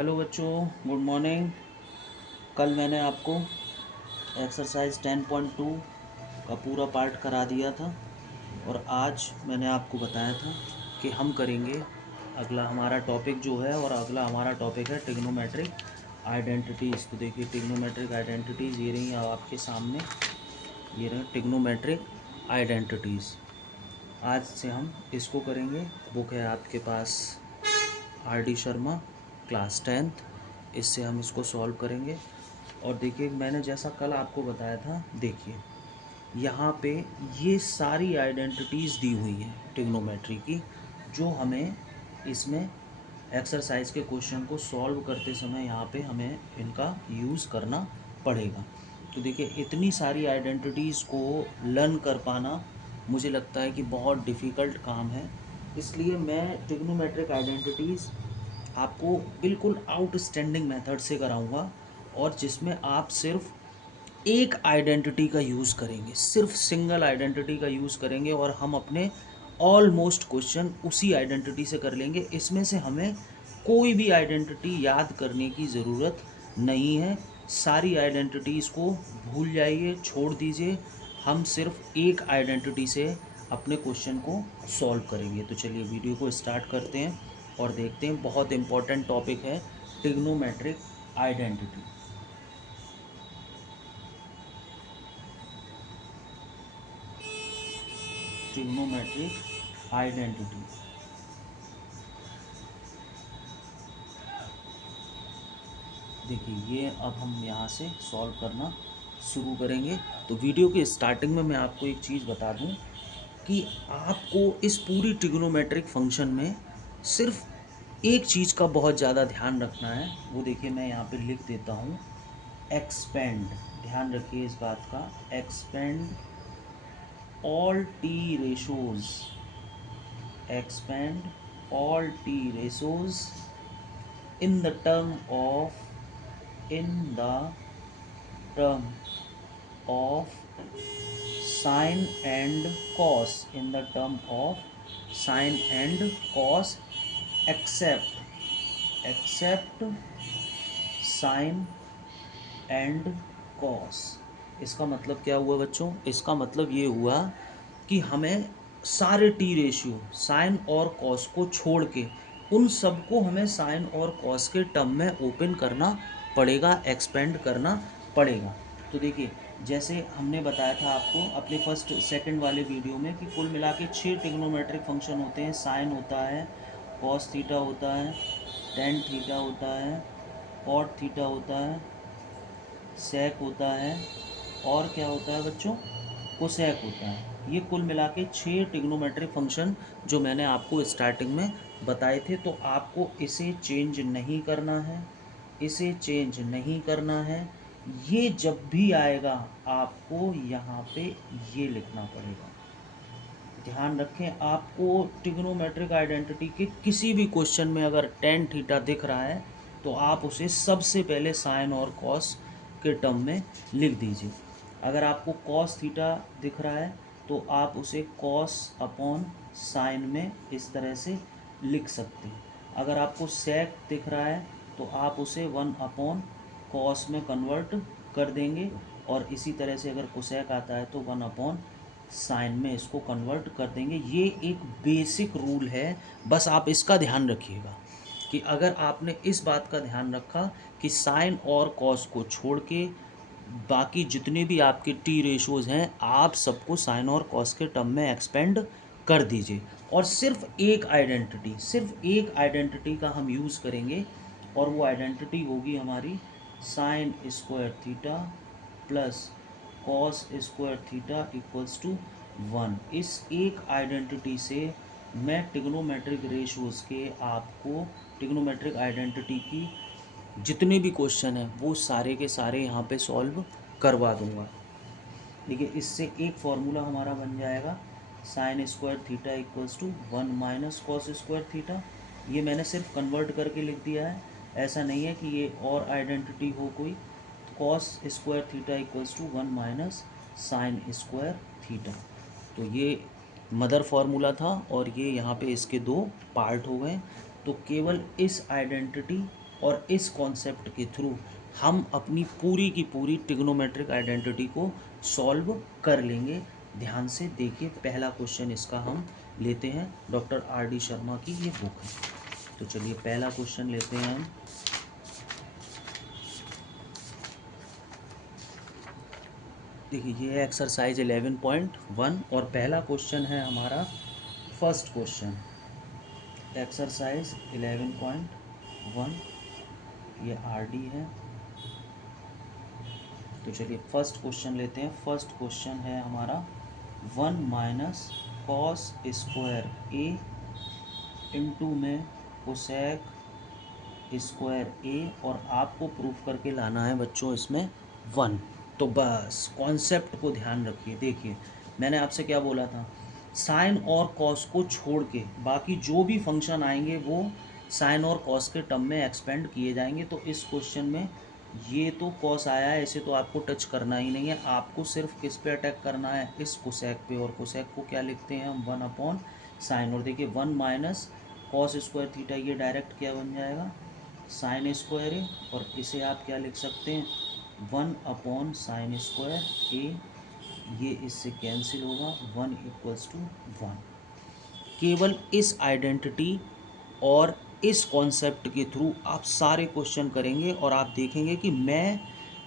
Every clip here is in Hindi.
हेलो बच्चों, गुड मॉर्निंग। कल मैंने आपको एक्सरसाइज 10.2 का पूरा पार्ट करा दिया था और आज मैंने आपको बताया था कि हम करेंगे अगला हमारा टॉपिक जो है, और अगला हमारा टॉपिक है ट्रिग्नोमेट्रिक आइडेंटिटीज़। तो देखिए, ट्रिग्नोमेट्रिक आइडेंटिटीज़ ये रही आपके सामने, ये रहे ट्रिग्नोमेट्रिक आइडेंटिटीज़। आज से हम इसको करेंगे। बुक है आपके पास R.D. Sharma, class 10th। इससे हम इसको सॉल्व करेंगे। और देखिए, मैंने जैसा कल आपको बताया था, देखिए यहाँ पे ये सारी आइडेंटिटीज़ दी हुई हैं ट्रिग्नोमेट्री की, जो हमें इसमें एक्सरसाइज के क्वेश्चन को सॉल्व करते समय यहाँ पे हमें इनका यूज़ करना पड़ेगा। तो देखिए, इतनी सारी आइडेंटिटीज़ को लर्न कर पाना मुझे लगता है कि बहुत डिफ़िकल्ट काम है। इसलिए मैं ट्रिग्नोमेट्रिक आइडेंटिटीज़ आपको बिल्कुल आउटस्टैंडिंग मेथड से कराऊंगा, और जिसमें आप सिर्फ एक आइडेंटिटी का यूज़ करेंगे, सिर्फ सिंगल आइडेंटिटी का यूज़ करेंगे, और हम अपने ऑलमोस्ट क्वेश्चन उसी आइडेंटिटी से कर लेंगे। इसमें से हमें कोई भी आइडेंटिटी याद करने की ज़रूरत नहीं है। सारी आइडेंटिटीज़ को भूल जाइए, छोड़ दीजिए। हम सिर्फ एक आइडेंटिटी से अपने क्वेश्चन को सॉल्व करेंगे। तो चलिए वीडियो को स्टार्ट करते हैं और देखते हैं। बहुत इंपॉर्टेंट टॉपिक है ट्रिग्नोमेट्रिक आइडेंटिटी। ट्रिग्नोमेट्रिक आइडेंटिटी, देखिए ये अब हम यहाँ से सॉल्व करना शुरू करेंगे। तो वीडियो के स्टार्टिंग में मैं आपको एक चीज़ बता दूं कि आपको इस पूरी ट्रिग्नोमेट्रिक फंक्शन में सिर्फ एक चीज़ का बहुत ज़्यादा ध्यान रखना है। वो देखिए, मैं यहाँ पे लिख देता हूँ, एक्सपेंड। ध्यान रखिए इस बात का, expand all t ratios, expand all t ratios in the term of in the term of sine and cos, in the term of sine and cos, except sine and cos। इसका मतलब क्या हुआ बच्चों? इसका मतलब ये हुआ कि हमें सारे टी रेशियो साइन और कॉस को छोड़ के उन सबको हमें साइन और कॉस के टर्म में ओपन करना पड़ेगा, एक्सपेंड करना पड़ेगा। तो देखिए, जैसे हमने बताया था आपको अपने फर्स्ट सेकंड वाले वीडियो में कि कुल मिला के 6 ट्रिग्नोमेट्रिक फंक्शन होते हैं। साइन होता है, कॉस थीटा होता है, टेन थीटा होता है, कॉट थीटा होता है, सेक होता है, और क्या होता है बच्चों? कोसेक होता है। ये कुल मिला के 6 ट्रिग्नोमेट्रिक फंक्शन जो मैंने आपको स्टार्टिंग में बताए थे। तो आपको इसे चेंज नहीं करना है, इसे चेंज नहीं करना है। ये जब भी आएगा आपको यहाँ पे ये लिखना पड़ेगा। ध्यान रखें, आपको ट्रिग्नोमेट्रिक आइडेंटिटी के किसी भी क्वेश्चन में अगर टेन थीटा दिख रहा है तो आप उसे सबसे पहले साइन और कॉस के टर्म में लिख दीजिए। अगर आपको कॉस थीटा दिख रहा है तो आप उसे कॉस अपॉन साइन में इस तरह से लिख सकते हैं। अगर आपको सेक दिख रहा है तो आप उसे वन अपॉन कॉस में कन्वर्ट कर देंगे, और इसी तरह से अगर कोसेक आता है तो वन अपॉन साइन में इसको कन्वर्ट कर देंगे। ये एक बेसिक रूल है, बस आप इसका ध्यान रखिएगा कि अगर आपने इस बात का ध्यान रखा कि साइन और कॉस को छोड़ के बाकी जितने भी आपके टी रेशोज़ हैं आप सबको साइन और कॉस के टर्म में एक्सपेंड कर दीजिए, और सिर्फ एक आइडेंटिटी का हम यूज़ करेंगे, और वो आइडेंटिटी होगी हमारी sine square theta plus cos square theta equals to 1। इस एक आइडेंटिटी से मैं ट्रिग्नोमेट्रिक रेशियोज़ के आपको ट्रिग्नोमेट्रिक आइडेंटिटी की जितने भी क्वेश्चन हैं वो सारे के सारे यहाँ पे सॉल्व करवा दूंगा। देखिए, इससे एक फॉर्मूला हमारा बन जाएगा, sine square theta equals to 1 minus cos square theta. ये मैंने सिर्फ कन्वर्ट करके लिख दिया है, ऐसा नहीं है कि ये और आइडेंटिटी हो कोई। Cos square theta equals to 1 minus sine square theta. तो ये मदर फार्मूला था, और ये यहाँ पे इसके दो पार्ट हो गए। तो केवल इस आइडेंटिटी और इस कॉन्सेप्ट के थ्रू हम अपनी पूरी की पूरी ट्रिग्नोमेट्रिक आइडेंटिटी को सॉल्व कर लेंगे। ध्यान से देखिए, पहला क्वेश्चन इसका हम लेते हैं, डॉक्टर आर डी शर्मा की ये बुक है। तो चलिए पहला क्वेश्चन लेते हैं हम। देखिए ये एक्सरसाइज 11.1 और पहला क्वेश्चन है हमारा फर्स्ट क्वेश्चन, एक्सरसाइज 11.1, ये आर डी है। तो चलिए फर्स्ट क्वेश्चन लेते हैं। फर्स्ट क्वेश्चन है हमारा 1 माइनस कॉस स्क्वायर ए इंटू में कोसेक स्क्वायर ए, और आपको प्रूफ करके लाना है बच्चों इसमें 1। तो बस कॉन्सेप्ट को ध्यान रखिए। देखिए मैंने आपसे क्या बोला था, साइन और कॉस को छोड़ के बाकी जो भी फंक्शन आएंगे वो साइन और कॉस के टर्म में एक्सपेंड किए जाएंगे। तो इस क्वेश्चन में ये तो कॉस आया है, इसे तो आपको टच करना ही नहीं है, आपको सिर्फ किस पे अटैक करना है, इस कोसेक पे। और कोसेक को क्या लिखते हैं हम, 1/साइन। और देखिए 1 माइनस कॉस स्क्वायर थीटा, ये डायरेक्ट क्या बन जाएगा, साइन स्क्वायर ए, और इसे आप क्या लिख सकते हैं, 1/साइन स्क्वायर ए। ये इससे कैंसिल होगा, 1 = 1। केवल इस आइडेंटिटी और इस कॉन्सेप्ट के थ्रू आप सारे क्वेश्चन करेंगे और आप देखेंगे कि मैं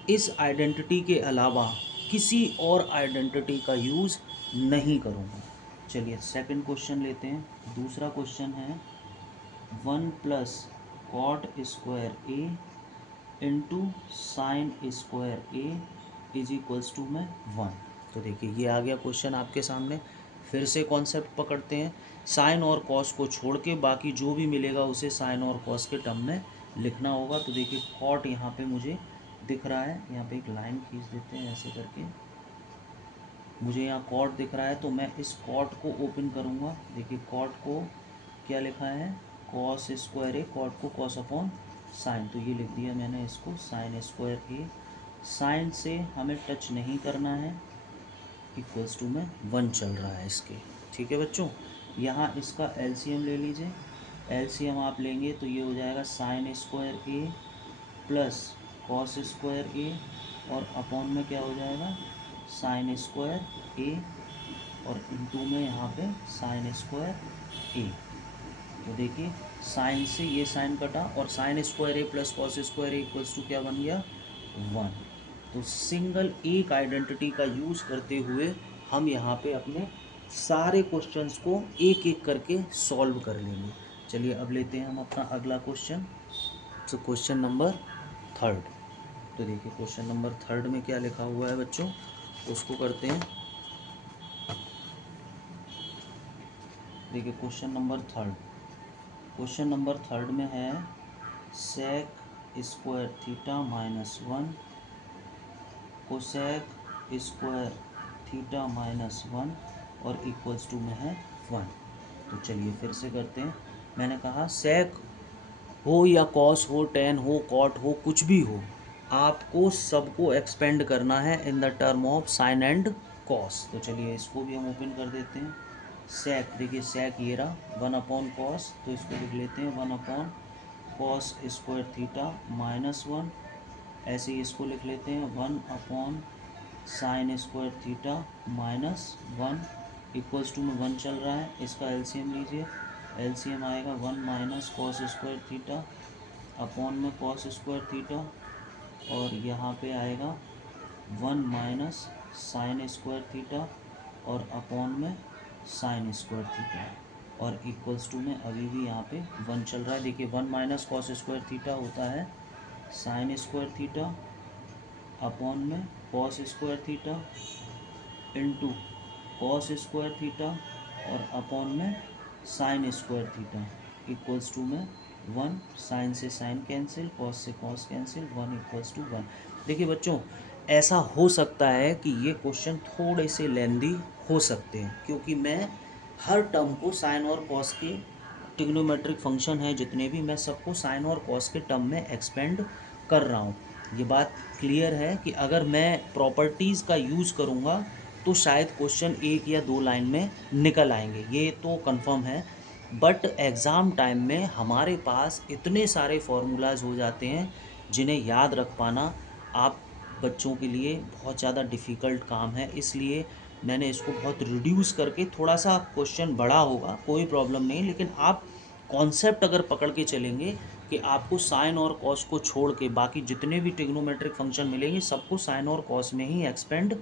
इस आइडेंटिटी के अलावा किसी और आइडेंटिटी का यूज़ नहीं करूँगा। चलिए सेकंड क्वेश्चन लेते हैं। दूसरा क्वेश्चन है 1 + कॉट स्क्वायर ए इंटू साइन स्क्वायर ए = में 1। तो देखिए ये आ गया क्वेश्चन आपके सामने। फिर से कॉन्सेप्ट पकड़ते हैं, साइन और कॉस को छोड़ के बाकी जो भी मिलेगा उसे साइन और कॉस के टर्म में लिखना होगा। तो देखिए कॉट यहाँ पे मुझे दिख रहा है, यहाँ पे एक लाइन खींच देते हैं ऐसे करके, मुझे यहाँ कॉट दिख रहा है तो मैं इस कॉट को ओपन करूँगा। देखिए कॉट को क्या लिखा है, कॉस स्क्वायर ए, कॉट को कॉस अपॉन साइन, तो ये लिख दिया मैंने इसको साइन स्क्वायर ए। साइन से हमें टच नहीं करना है, = में 1 चल रहा है इसके। ठीक है बच्चों, यहाँ इसका एलसीएम ले लीजिए। एलसीएम आप लेंगे तो ये हो जाएगा साइन स्क्वायर ए प्लस कॉस स्क्वायर ए, और अपॉन में क्या हो जाएगा, साइन स्क्वायर ए, और इंटू में यहाँ पे साइन स्क्वायर ए। तो देखिए साइन से ये साइन कटा, और साइन स्क्वायर ए प्लस कॉस स्क्वायर ए = क्या बन गया, 1। तो सिंगल एक आइडेंटिटी का यूज़ करते हुए हम यहाँ पे अपने सारे क्वेश्चंस को एक एक करके सॉल्व कर लेंगे। चलिए अब लेते हैं हम अपना अगला क्वेश्चन। तो क्वेश्चन नंबर 3। तो देखिए क्वेश्चन नंबर 3 में क्या लिखा हुआ है बच्चों, उसको करते हैं। देखिए क्वेश्चन नंबर 3, क्वेश्चन नंबर 3 में है sec square theta -1 cosec square theta -1 और = में है 1। तो चलिए फिर से करते हैं। मैंने कहा सेक हो या कॉस हो, टेन हो, कॉट हो, कुछ भी हो, आपको सबको एक्सपेंड करना है in the term of sine and cos. तो चलिए इसको भी हम ओपन कर देते हैं। सेक, देखिए सेक ये रहा 1/कॉस, तो इसको लिख लेते हैं 1/कॉस स्क्वायर थीटा -1। ऐसे ही इसको लिख लेते हैं 1/साइन स्क्वायर थीटा -1 = में 1 चल रहा है। इसका एलसीएम लीजिए, एलसीएम आएगा 1 minus cos square theta upon में कॉस स्क्वायर थीटा, और यहाँ पे आएगा 1 माइनस साइन स्क्वायर थीटा और अपॉन में साइन स्क्वायर थीटा, और = में अभी भी यहाँ पे 1 चल रहा है। देखिए 1 माइनस कॉस स्क्वायर थीटा होता है साइन स्क्वायर थीटा अपॉन में cos square theta into cos square theta और अपॉन में साइन स्क्वायर थीटा = में 1। साइन से साइन कैंसिल, कॉस से कॉस कैंसिल, 1 = 1। देखिए बच्चों ऐसा हो सकता है कि ये क्वेश्चन थोड़े से लेंदी हो सकते हैं, क्योंकि मैं हर टर्म को साइन और कॉस के ट्रिग्नोमेट्रिक फंक्शन है जितने भी, मैं सबको साइन और कॉस के टर्म में एक्सपेंड कर रहा हूँ। ये बात क्लियर है कि अगर मैं प्रॉपर्टीज़ का यूज़ करूँगा तो शायद क्वेश्चन 1 या 2 लाइन में निकल आएंगे, ये तो कंफर्म है। बट एग्ज़ाम टाइम में हमारे पास इतने सारे फार्मूलाज हो जाते हैं जिन्हें याद रख पाना आप बच्चों के लिए बहुत ज़्यादा डिफ़िकल्ट काम है। इसलिए मैंने इसको बहुत रिड्यूस करके, थोड़ा सा क्वेश्चन बड़ा होगा कोई प्रॉब्लम नहीं, लेकिन आप कॉन्सेप्ट अगर पकड़ के चलेंगे कि आपको साइन और कॉस को छोड़ के बाकी जितने भी ट्रिग्नोमेट्रिक फंक्शन मिलेंगे सबको साइन और कॉस में ही एक्सपेंड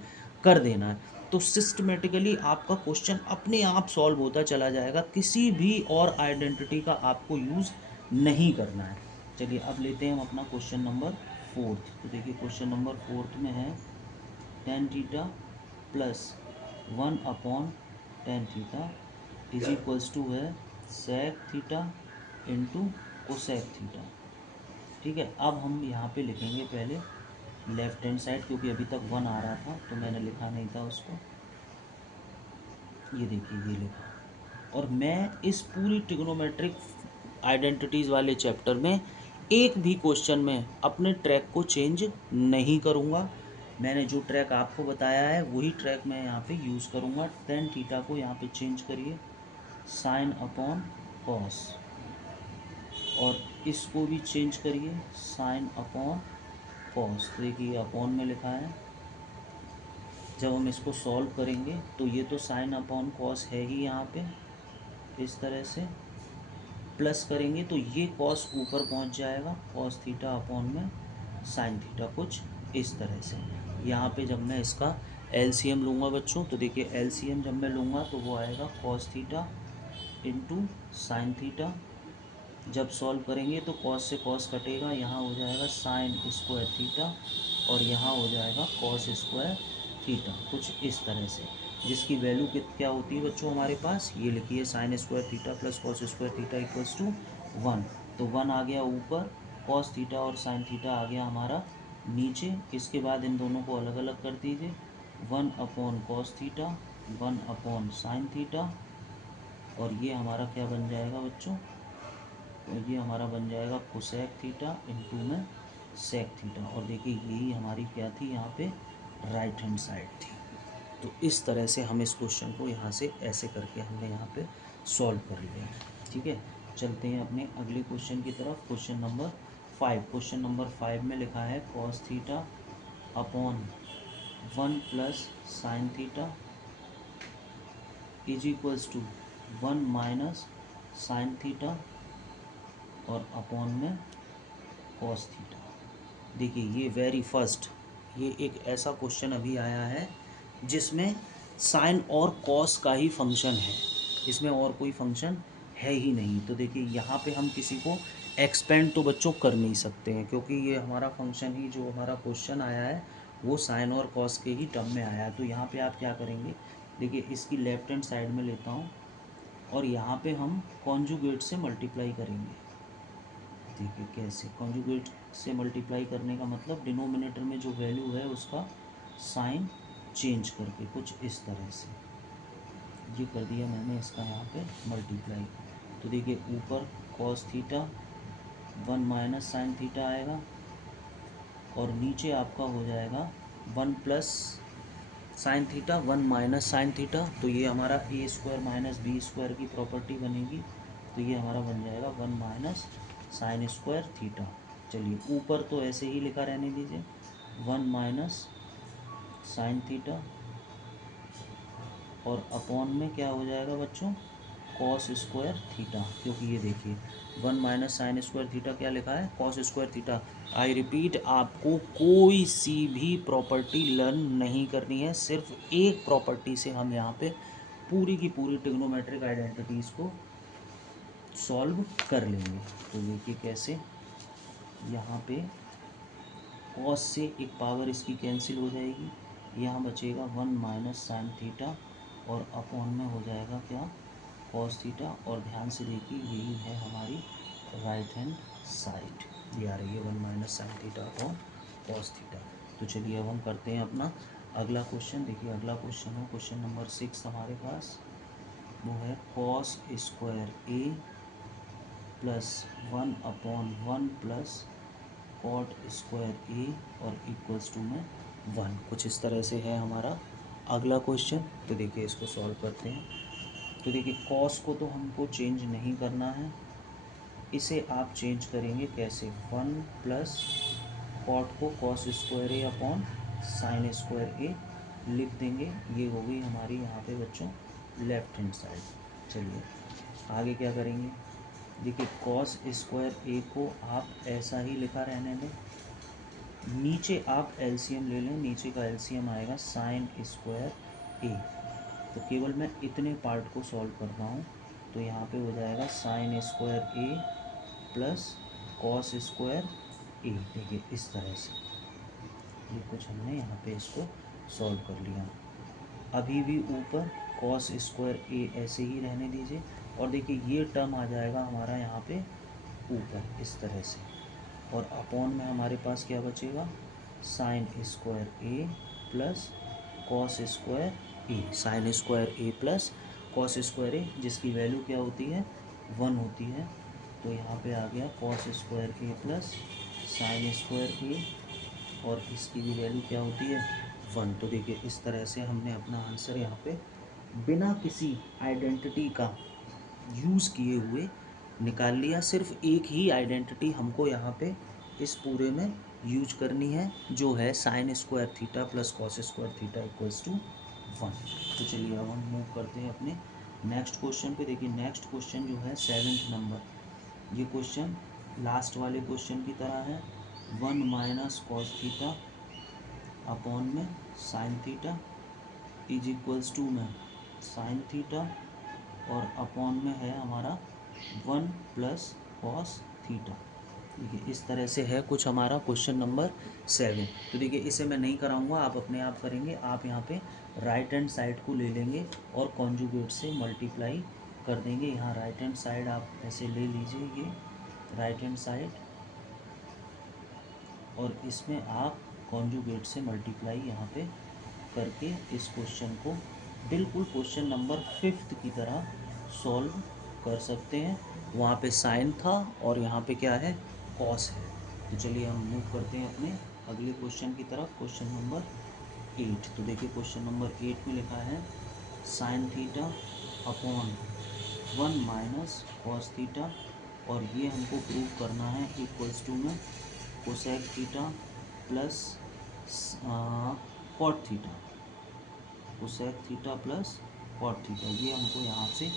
कर देना है, तो सिस्टमेटिकली आपका क्वेश्चन अपने आप सॉल्व होता चला जाएगा। किसी भी और आइडेंटिटी का आपको यूज़ नहीं करना है। चलिए अब लेते हैं हम अपना क्वेश्चन नंबर फोर्थ। तो देखिए क्वेश्चन नंबर फोर्थ में है tan theta plus 1/tan theta is equals to है sec theta into cosec theta. ठीक है, अब हम यहाँ पे लिखेंगे पहले लेफ्ट हैंड साइड, क्योंकि अभी तक 1 आ रहा था तो मैंने लिखा नहीं था उसको। ये देखिए ये लिखा। और मैं इस पूरी ट्रिग्नोमेट्रिक आइडेंटिटीज़ वाले चैप्टर में एक भी क्वेश्चन में अपने ट्रैक को चेंज नहीं करूँगा। मैंने जो ट्रैक आपको बताया है वही ट्रैक मैं यहाँ पे यूज़ करूँगा। टेन थीटा को यहाँ पे चेंज करिए साइन अपॉन कॉस, और इसको भी चेंज करिए साइन अपॉन कॉस। तो देखिए अपॉन में लिखा है, जब हम इसको सॉल्व करेंगे तो ये तो साइन अपॉन कॉस है ही यहाँ पे, इस तरह से प्लस करेंगे तो ये कॉस ऊपर पहुँच जाएगा, कॉस थीटा अपॉन में साइन थीटा, कुछ इस तरह से। यहाँ पे जब मैं इसका एलसीएम लूँगा बच्चों, तो देखिए एलसीएम जब मैं लूँगा तो वो आएगा cos theta into sine theta. जब सॉल्व करेंगे तो कॉस से कॉस कटेगा, यहाँ हो जाएगा साइन स्क्वायर थीटा और यहाँ हो जाएगा कॉस स्क्वायर थीटा, कुछ इस तरह से। जिसकी वैल्यू क्या होती है बच्चों हमारे पास, ये लिखिए sine square theta plus cos square theta equals to 1। तो 1 आ गया ऊपर, कॉस थीटा और साइन थीटा आ गया हमारा नीचे। इसके बाद इन दोनों को अलग अलग कर दीजिए, 1/कॉस थीटा 1/साइन थीटा, और ये हमारा क्या बन जाएगा बच्चों, तो ये हमारा बन जाएगा कोसेक थीटा इंटू में सेक थीटा। और देखिए यही हमारी क्या थी यहाँ पे, राइट हैंड साइड थी। तो इस तरह से हम इस क्वेश्चन को यहाँ से ऐसे करके हमने यहाँ पे सॉल्व कर लिया। ठीक है, चलते हैं अपने अगले क्वेश्चन की तरफ। Question number 5। क्वेश्चन नंबर 5 में लिखा है cos theta upon 1 plus sine theta is equals to 1 minus sine theta और अपॉन में कॉस थीटा। देखिए ये वेरी फर्स्ट, ये एक ऐसा क्वेश्चन अभी आया है जिसमें साइन और कॉस का ही फंक्शन है, इसमें और कोई फंक्शन है ही नहीं। तो देखिए यहाँ पे हम किसी को एक्सपेंड तो बच्चों कर नहीं सकते हैं, क्योंकि ये हमारा फंक्शन ही, जो हमारा क्वेश्चन आया है वो साइन और कॉस के ही टर्म में आया है। तो यहाँ पे आप क्या करेंगे, देखिए इसकी लेफ्ट हैंड साइड में लेता हूँ और यहाँ पे हम कॉन्जुगेट से मल्टीप्लाई करेंगे। देखिए कैसे, कॉन्जुगेट से मल्टीप्लाई करने का मतलब डिनोमिनेटर में जो वैल्यू है उसका साइन चेंज करके, कुछ इस तरह से। ये कर दिया मैंने इसका यहाँ पे मल्टीप्लाई। तो देखिए ऊपर cos theta 1 minus sine theta आएगा, और नीचे आपका हो जाएगा 1 plus sine theta 1 minus sine theta. तो ये हमारा ए स्क्वायर माइनस बी स्क्वायर की प्रॉपर्टी बनेगी। तो ये हमारा बन जाएगा 1 माइनस साइन स्क्वायर थीटा। चलिए ऊपर तो ऐसे ही लिखा रहने दीजिए 1 माइनस साइन थीटा, और अपॉन में क्या हो जाएगा बच्चों, कॉस स्क्वायर थीटा। क्योंकि ये देखिए 1 माइनस साइन स्क्वायर थीटा क्या लिखा है, cos square theta. I repeat, आपको कोई सी भी प्रॉपर्टी लर्न नहीं करनी है, सिर्फ एक प्रॉपर्टी से हम यहाँ पे पूरी की पूरी ट्रिग्नोमेट्रिक आइडेंटिटीज़ को सॉल्व कर लेंगे। तो देखिए कैसे, यहाँ पे कॉस से एक पावर इसकी कैंसिल हो जाएगी, यहाँ बचेगा 1 माइनस साइन थीटा और अपॉन में हो जाएगा क्या, कॉस थीटा। और ध्यान से देखिए यही है हमारी राइट हैंड साइड, ये आ रही है 1 minus sine theta upon cos theta. तो चलिए अब हम करते हैं अपना अगला क्वेश्चन। देखिए अगला क्वेश्चन है क्वेश्चन नंबर 6 हमारे पास, वो है कॉस स्क्वायर ए प्लस 1/1 प्लस कॉट स्क्वायर ए और इक्वल्स टू में 1, कुछ इस तरह से है हमारा अगला क्वेश्चन। तो देखिए इसको सॉल्व करते हैं। तो देखिए कॉस को तो हमको चेंज नहीं करना है, इसे आप चेंज करेंगे कैसे, 1 प्लस कॉट को कॉस स्क्वायर ए अपॉन साइन स्क्वायर ए लिख देंगे। ये हो गई हमारी यहाँ पे बच्चों लेफ्ट हैंड साइड। चलिए आगे क्या करेंगे, देखिए कॉस स्क्वायर ए को आप ऐसा ही लिखा रहने दें, नीचे आप एलसीएम ले लें, नीचे का एलसीएम आएगा साइन स्क्वायर ए। तो केवल मैं इतने पार्ट को सॉल्व कर रहा हूँ, तो यहाँ पे हो जाएगा साइन स्क्वायर ए प्लस कॉस स्क्वायर ए। देखिए इस तरह से ये कुछ हमने यहाँ पे इसको सॉल्व कर लिया। अभी भी ऊपर कॉस स्क्वायर ए ऐसे ही रहने दीजिए, और देखिए ये टर्म आ जाएगा हमारा यहाँ पे ऊपर इस तरह से, और अपॉन में हमारे पास क्या बचेगा, साइन स्क्वायर ए प्लस कॉस स्क्वायर ए, साइन स्क्वायर ए प्लस कॉस स्क्वायर ए, जिसकी वैल्यू क्या होती है, 1 होती है। तो यहाँ पे आ गया कॉस स्क्वायर ए प्लस साइन स्क्वायर ए, और इसकी भी वैल्यू क्या होती है, 1। तो देखिए इस तरह से हमने अपना आंसर यहाँ पे बिना किसी आइडेंटिटी का यूज़ किए हुए निकाल लिया। सिर्फ एक ही आइडेंटिटी हमको यहाँ पे इस पूरे में यूज करनी है, जो है sine square theta plus cos square theta equals to 1। तो चलिए अब हम मूव करते हैं अपने नेक्स्ट क्वेश्चन पे। देखिए नेक्स्ट क्वेश्चन जो है 7th नंबर, ये क्वेश्चन लास्ट वाले क्वेश्चन की तरह है, 1 माइनस कॉस थीटा अपॉन में sine theta is equals to में साइन थीटा, और अपॉन में है हमारा 1 प्लस कॉस थीटा। देखिए इस तरह से है कुछ हमारा क्वेश्चन नंबर 7। तो देखिए इसे मैं नहीं कराऊंगा, आप अपने आप करेंगे। आप यहाँ पे राइट हैंड साइड को ले लेंगे और कॉन्जुगेट से मल्टीप्लाई कर देंगे। यहाँ राइट हैंड साइड आप ऐसे ले लीजिए, ये राइट हैंड साइड, और इसमें आप कॉन्जुगेट से मल्टीप्लाई यहाँ पे करके इस क्वेश्चन को बिल्कुल क्वेश्चन नंबर 5 की तरह सॉल्व कर सकते हैं। वहाँ पे साइन था और यहाँ पे क्या है, कॉस है। तो चलिए हम मूव करते हैं अपने अगले क्वेश्चन की तरफ, क्वेश्चन नंबर 8। तो देखिए क्वेश्चन नंबर 8 में लिखा है sine theta upon 1 minus cos theta, और ये हमको प्रूव करना है इक्वल्स टू में cosec theta plus cot theta, cosec theta plus cot theta, ये हमको यहाँ से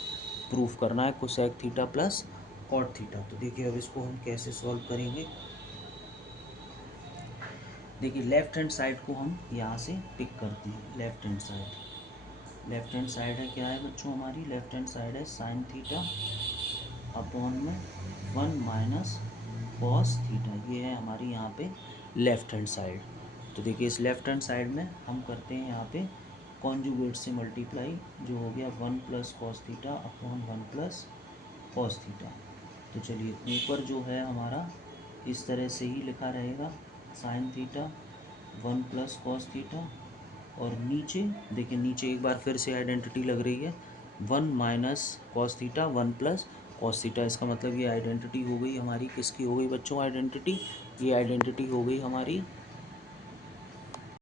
प्रूफ करना है, cosec theta plus cot theta. तो देखिए अब इसको हम कैसे सॉल्व करेंगे। देखिए लेफ्ट हैंड साइड को हम यहाँ से पिक करते हैं। Left hand side, left hand side है क्या है बच्चों, हमारी लेफ्ट हैंड साइड है साइन थीटा अपॉन में 1 माइनस कॉस थीटा, ये है हमारी यहाँ पे लेफ्ट हैंड साइड। तो देखिए इस लेफ्ट हैंड साइड में हम करते हैं यहाँ पे कॉन्जुगेट से मल्टीप्लाई, जो हो गया 1 plus cos theta upon 1 plus cos theta. तो चलिए ऊपर जो है हमारा इस तरह से ही लिखा रहेगा, sine theta 1 plus cos theta, और नीचे देखिए नीचे एक बार फिर से आइडेंटिटी लग रही है, 1 minus cos theta 1 plus cos theta. इसका मतलब ये आइडेंटिटी हो गई हमारी, किसकी हो गई बच्चों आइडेंटिटी, ये आइडेंटिटी हो गई हमारी